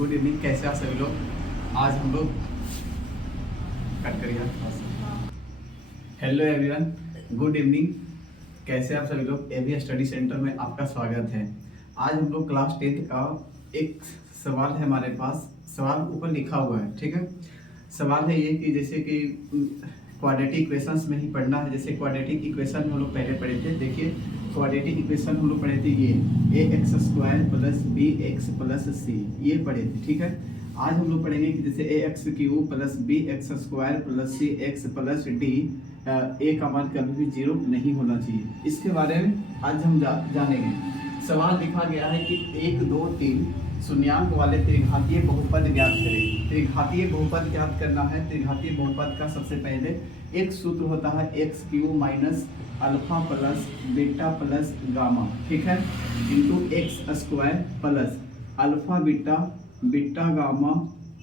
Good evening. कैसे आप सभी लोग? आज हम लोग कट करिए। Hello everyone, good evening. कैसे आप सभी लोग? एबी स्टडी सेंटर में आपका स्वागत है। आज हम लोग क्लास 10th का एक सवाल है हमारे पास। सवाल ऊपर लिखा हुआ है, ठीक है। सवाल है ये कि जैसे कि क्वाड्रेटिक इक्वेशंस में ही पढ़ना है। जैसे क्वाड्रेटिक इक्वेशन हम लोग पहले पढ़े थे। देखिए क्वाड्रेटिक इक्वेशन हम लोग पढ़े थे, ये ax² + bx + c, ये पढ़े थे, ठीक है। आज हम लोग पढ़ेंगे कि जैसे ax³ + bx² + cx + d, a का मान कभी भी 0 नहीं होना चाहिए। इसके बारे में आज हम जानेंगे। सवाल लिखा गया है कि 1, 2, 3 शून्यांक वाले त्रिघातीय बहुपद ज्ञात करें। त्रिघातीय बहुपद ज्ञात करना है। त्रिघातीय बहुपद का सबसे पहले एक सूत्र होता है x³ - alpha plus beta plus gamma, ठीक है, into x² plus alpha beta beta gamma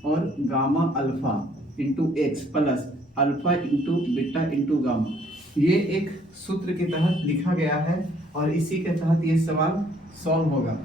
और gamma alpha into x plus alpha into beta into gamma. ये एक सूत्र के तहत लिखा गया है और इसी के तहत ये सवाल सॉल्व होगा।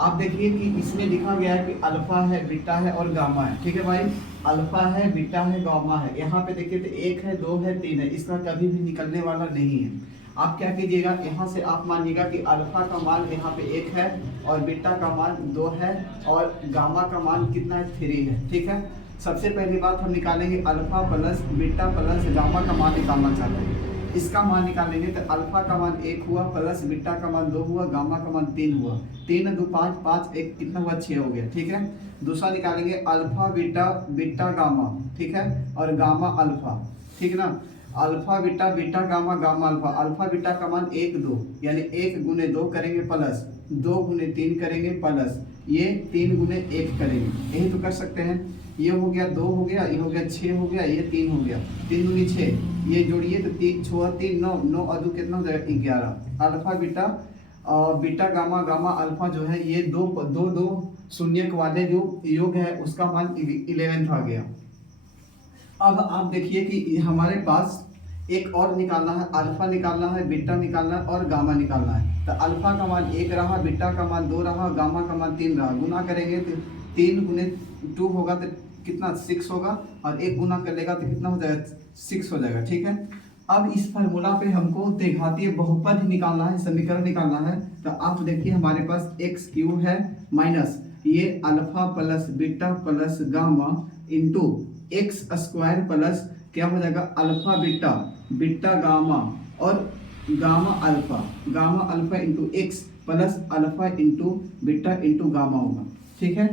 आप देखिए कि इसमें लिखा गया है कि अल्फा है, बीटा है और गामा है, ठीक है भाई। अल्फा है, बीटा है, गामा है। यहाँ पे देखिए तो 1 है, 2 है, 3 है, इसका कभी भी निकलने वाला नहीं है। आप क्या कीजिएगा, यहाँ से आप मानिएगा कि अल्फा का मान यहाँ पे 1 है और बीटा का मान 2 है और गामा का मान कितना है, 3 है, ठीक है। सबसे पहली बात हम निकालेंगे alpha plus beta plus gamma का मान निकालना चाहते हैं। इसका मान निकालेंगे तो अल्फा का मान 1 हुआ प्लस बीटा का मान 2 हुआ, गामा का मान 3 हुआ। 3 2 5 5 1 कितना हुआ, 6 हो गया, ठीक है। दूसरा निकालेंगे अल्फा बीटा बीटा गामा, ठीक है, और गामा अल्फा, ठीक ना। Alpha beta beta gamma gamma alpha. Alpha beta का मान 1 2 यानी 1 × 2 करेंगे प्लस 2 × 3 करेंगे प्लस ये 3 × 1 करेंगे। यही तो कर सकते हैं। ये हो गया 2 हो गया, ये हो गया 6 हो गया, ये 3 हो गया। 3 दूनी 6, ये जोड़िए तो 3 6 3 9 9 और 2 कितना हो जाएगा, 11। Alpha beta beta gamma gamma alpha जो है ये दो शून्यक वाले जो योग है उसका मान 11 आ गया। अब आप देखिए कि हमारे पास एक और निकालना है, अल्फा निकालना है, बीटा निकालना है और गामा निकालना है। तो अल्फा का मान 1 रहा, बीटा का मान 2 रहा, गामा का मान 3 रहा। गुना करेंगे तो 3 × 2 होगा तो कितना, 6 होगा, और 1 गुना कर लेगा तो कितना हो जाएगा, 6 हो जाएगा, ठीक है। अब इस फार्मूला पे हमको त्रिघातीय बहुपद ही निकालना है, समीकरण निकालना है। तो आप देखिए हमारे पास x³ है माइनस ये alpha plus beta plus gamma into x² plus क्या हो जाएगा, अल्फा बीटा बीटा गामा और gamma alpha into x plus alpha into beta into gamma होगा, ठीक है।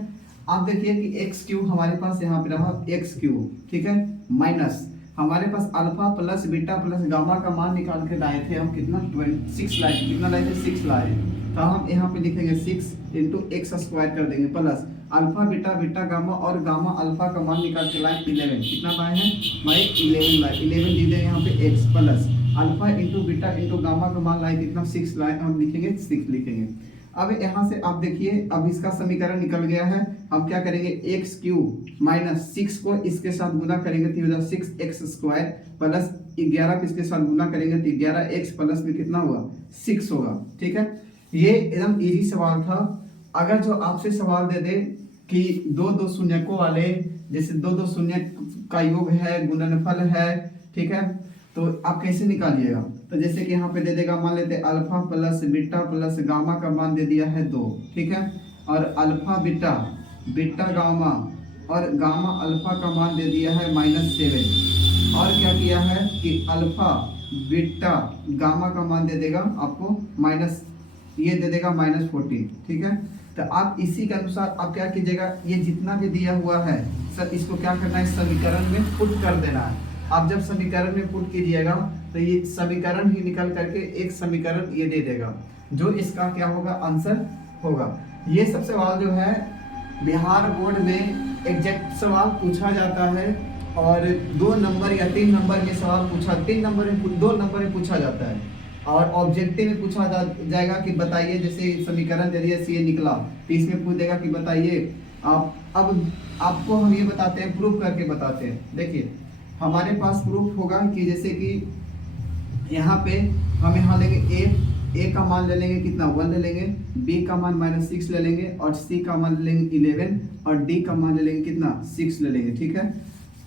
आप देखिए कि x³ हमारे पास यहाँ पे रहा x³, ठीक है, माइनस हमारे पास alpha plus beta plus gamma का मान निकाल के लाए थे हम, कितना 6 लाए, कितना लाए थे, 6 लाए। तो हम यहाँ पे लिखेंगे 6 × x² कर देंगे plus alpha beta beta gamma और गामा अल्फा का मान निकाल के लाए 11। कितना लाए हैं भाई, 11 लाए। 11 दी दें यहाँ पे x plus alpha into beta into gamma का मान लाए कितना, 6 लाए। हम लिखेंगे 6 लिखेंगे। अब यहाँ से आप देखिए अब इसका समीकरण निकल गया है। हम क्या करेंगे, x³ माइनस 6 को इसके साथ गुना करेंगे तो हो जाएगा 6x² प्लस 11 को इसके साथ गुना करेंगे तो 11x प्लस में कितना हुआ, 6 होगा, ठीक है। ये एकदम इजी सवाल था। अगर जो आपसे सवाल दे दे कि 2 शून्यकों वाले, जैसे 2 शून्यक का योग है, गुणनफल है, ठीक है, तो आप कैसे निकालिएगा। तो जैसे कि यहाँ पे दे देगा, मान लेते alpha plus beta plus gamma का मान दे दिया है 2, ठीक है, और अल्फा बीटा बीटा गामा और गामा अल्फा का मान दे दिया है -7, और क्या किया है कि अल्फा बीटा गामा का मान दे देगा आपको ये दे देगा -14, ठीक है। तो आप इसी के अनुसार आप क्या कीजिएगा, ये जितना भी दिया हुआ है सर इसको क्या करना है, समीकरण में पुट कर देना है। आप जब समीकरण में पुट कीजिएगा तो ये समीकरण ही निकल करके एक समीकरण ये दे देगा जो इसका क्या होगा, आंसर होगा। ये सब सवाल जो है बिहार बोर्ड में एग्जैक्ट सवाल पूछा जाता है और 2 नंबर या 3 नंबर में सवाल पूछा, 2 नंबर में पूछा जाता है। और ऑब्जेक्टिव में पूछा जाएगा कि बताइए, जैसे समीकरण दे दिया सी निकला तो इसमें पूछ देगा कि बताइए आप। अब आपको हम ये बताते हैं, प्रूफ करके बताते हैं। देखिए हमारे पास प्रूफ होगा कि जैसे कि यहाँ पे हम यहाँ लेंगे a ए का मान ले लेंगे कितना 1 ले लेंगे, बी का मान -6 ले लेंगे और सी का मान ले लेंगे 11 और डी का मान ले लेंगे कितना 6 ले लेंगे। ठीक है,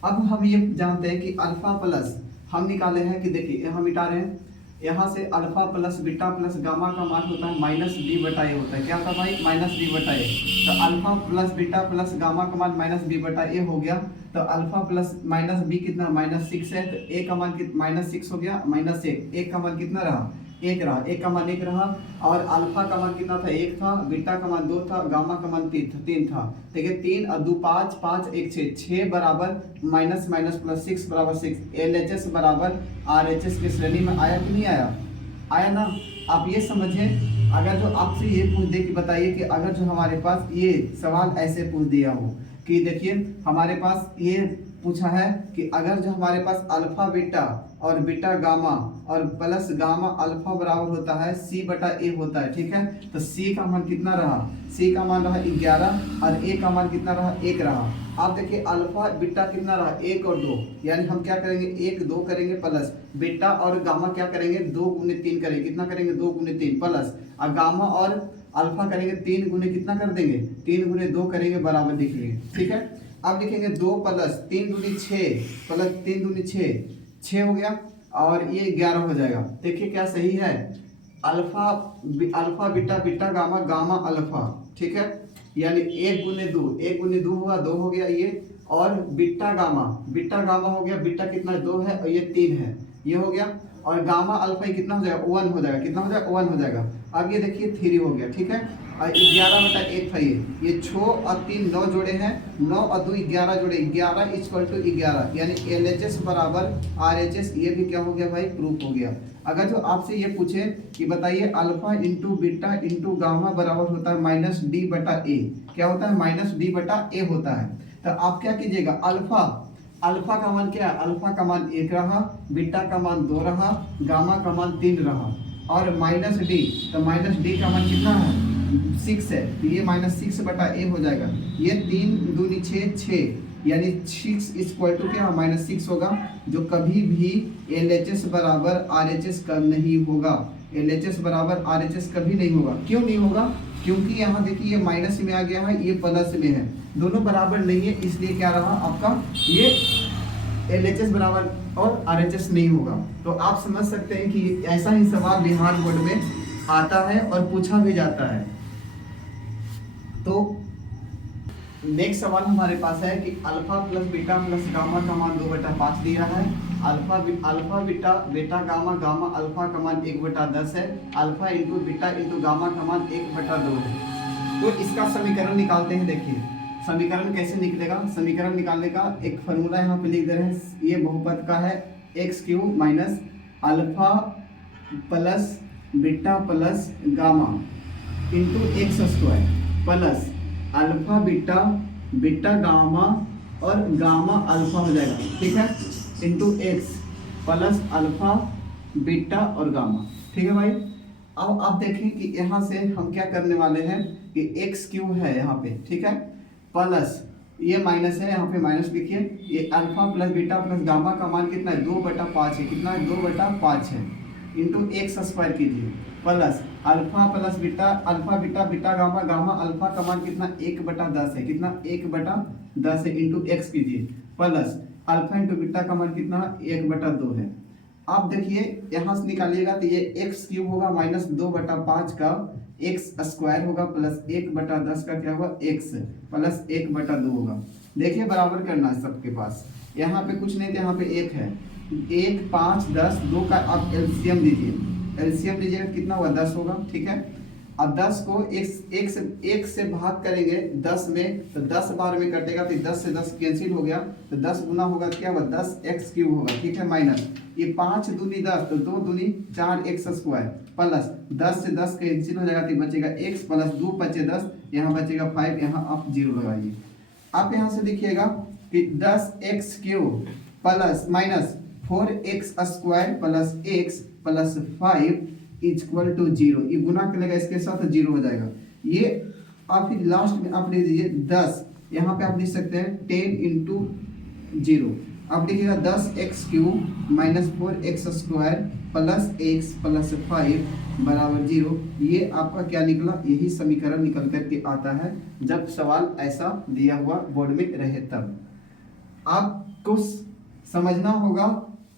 अब हम ये जानते हैं कि अल्फा प्लस हम निकाले हैं कि देखिए हम मिटा रहे हैं यहाँ से alpha plus beta plus gamma का मान होता है -b/a होता है। क्या होता है भाई -b/a। तो alpha plus beta plus gamma का मान -b/a हो गया। तो अल्फा प्लस -b कितना -6 है, तो a का मान -6 हो गया -1, a का मान कितना रहा 1 रहा, a का मान 1 रहा और अल्फा का मान कितना था 1 था, बीटा का मान 2 था, गामा का मान 3 था। ठीक है, 3 और 2 5, 5 1 6 बराबर माइनस प्लस 6 बराबर 6। LHS बराबर RHS की श्रेणी में आया कि नहीं आया, आया ना। आप ये समझिए, अगर जो आपसे ये पूछ दे कि बताइए कि अगर जो हमारे पास ये सवाल ऐसे पूछ दिया हो कि देखिए हमारे पास ये पूछा है कि अगर जो हमारे पास अल्फा बीटा और बीटा गामा और प्लस गामा अल्फा बराबर होता है c/a होता है। ठीक है, तो c का मान कितना रहा, c का मान रहा 11 और a का मान कितना रहा 1 रहा। आप देखिए अल्फा बीटा कितना रहा 1 और 2, यानी हम क्या करेंगे 1 2 करेंगे प्लस बीटा और गामा क्या करेंगे 2 गुने 3 करेंगे, कितना करेंगे 2 गुने 3 प्लस और गामा और अल्फा करेंगे 3 गुने कितना कर देंगे 3 गुने 2 करेंगे बराबर लिख लेंगे। ठीक है, अब लिखेंगे 2 प्लस 3 दूनी 6 प्लस 3 दूनी 6 हो गया और ये 11 हो जाएगा। देखिए क्या सही है, alpha beta beta gamma gamma alpha. ठीक है, यानी 1 गुने 2 हुआ 2 हो गया ये, और बीटा गामा हो गया, बीटा कितना 2 है और ये 3 है, ये हो गया और गामा अल्फा कितना हो जाएगा 1 हो जाएगा, कितना हो जाएगा 1 हो जाएगा। अब ये देखिए 3 हो गया। ठीक है, और 11/1 था ये 6 और 3 9 जोड़े हैं, 9 और 2 11 जोड़े 11 = 11, यानी LHS बराबर RHS। ये भी क्या हो गया भाई प्रूफ हो गया। अगर जो आपसे ये पूछे कि बताइए alpha into beta into gamma बराबर होता है -d/a, क्या होता है -d/a होता है। तो आप क्या कीजिएगा अल्फा का मान क्या है, अल्फा का मान 1 रहा, बीटा का मान 2 रहा, गामा का मान 3 रहा और -d, तो -d का मान कितना है 6 है, तो ये -6/a हो जाएगा। ये 3 दूनी 6 यानी 6 = क्या -6 होगा, जो कभी भी LHS बराबर RHS का नहीं होगा। LHS बराबर RHS कभी नहीं होगा। क्यों नहीं होगा, क्योंकि यहाँ देखिए ये माइनस में आ गया है, ये प्लस में है, दोनों बराबर नहीं है, इसलिए क्या रहा आपका ये LHS बराबर और RHS नहीं होगा। तो आप समझ सकते हैं कि ऐसा ही सवाल बिहार बोर्ड में आता है और पूछा भी जाता है। तो नेक्स्ट सवाल हमारे पास है कि alpha plus beta plus gamma का मान 2/5 दिया है। अल्फा बीटा गामा अल्फा का मान 1/10 है। Alpha into beta into gamma का मान 1/2 है। तो इसका समीकरण निकालते हैं। देखिए समीकरण कैसे निकलेगा, समीकरण निकालने का एक फॉर्मूला यहाँ पे लिख दे रहे हैं। ये बहुपद का है x³ minus alpha plus beta plus gamma into x² plus alpha beta gamma और गामा अल्फा हो जाएगा। ठीक है, into x plus alpha beta और गामा। ठीक है भाई, अब आप देखें कि यहाँ से हम क्या करने वाले हैं कि x³ है यहाँ पे, ठीक है, प्लस ये माइनस है, यहाँ पे माइनस लिखिए। ये alpha plus beta plus gamma का मान कितना है 2/5 है, कितना है 2/5 है, इंटू x² कीजिए plus alpha plus beta beta gamma alpha का मान कितना 1/10 है, कितना 1/10 है, इंटू x कीजिए प्लस अल्फा इंटू बीटा का मान कितना 1/2 है। आप देखिए यहाँ से निकालिएगा तो ये x³ होगा माइनस 2/5 का x² होगा प्लस 1/10 का क्या होगा x प्लस 1/2 होगा। देखिए बराबर करना है सबके पास, यहाँ पे कुछ नहीं तो यहाँ पे 1 है, 1 5 10 2 का आप एलसीएम लीजिए, एलसीएम लीजिएगा कितना हुआ 10 होगा। ठीक है, अब 10 को एक से भाग करेंगे 10 में तो 10 बार में कटेगा तो 10 से 10 कैंसिल हो गया, तो 10 गुना होगा क्या होगा 10x³ होगा। ठीक है, माइनस ये 5 दूनी 10 तो 2 दूनी 4x² प्लस 10 से 10 कैंसिल हो जाएगा तो बचेगा x प्लस 2 5 10, यहाँ बचेगा 5, यहाँ आप 0 लगाइए। आप यहाँ से देखिएगा कि 10x³ plus minus 4x² plus x plus 5 = 0, ये गुना करेगा इसके साथ 0 हो जाएगा। ये आप फिर लास्ट में आप लिख दीजिए 10, यहाँ पे आप लिख सकते हैं 10 × 0। आप लिखिएगा 10x³ minus 4x² plus x plus 5 बराबर 0। ये आपका क्या निकला, यही समीकरण निकल करके आता है जब सवाल ऐसा दिया हुआ बोर्ड में रहे तब। आपको समझना होगा,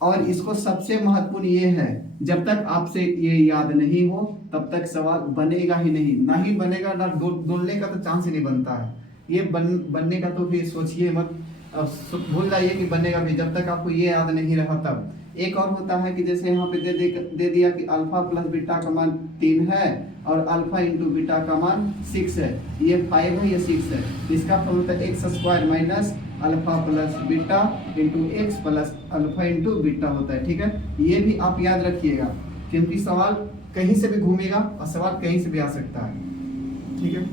और इसको सबसे महत्वपूर्ण ये है, जब तक आपसे ये याद नहीं हो तब तक सवाल बनेगा ही नहीं, ना ही बनेगा ना बोलने का तो चांस ही नहीं बनता है। ये बनने का तो फिर सोचिए मत, भूल जाइए कि बनेगा भी, जब तक आपको ये याद नहीं रहा तब। एक और होता है कि जैसे यहाँ पे दे दिया कि अल्फा प्लस बीटा का मान 3 है और अल्फा इंटू बीटा का मान 6 है, ये 5 है ये 6 है, इसका formula x² minus alpha plus beta into x plus alpha into beta होता है। ठीक है, ये भी आप याद रखिएगा, क्योंकि सवाल कहीं से भी घूमेगा और सवाल कहीं से भी आ सकता है। ठीक है।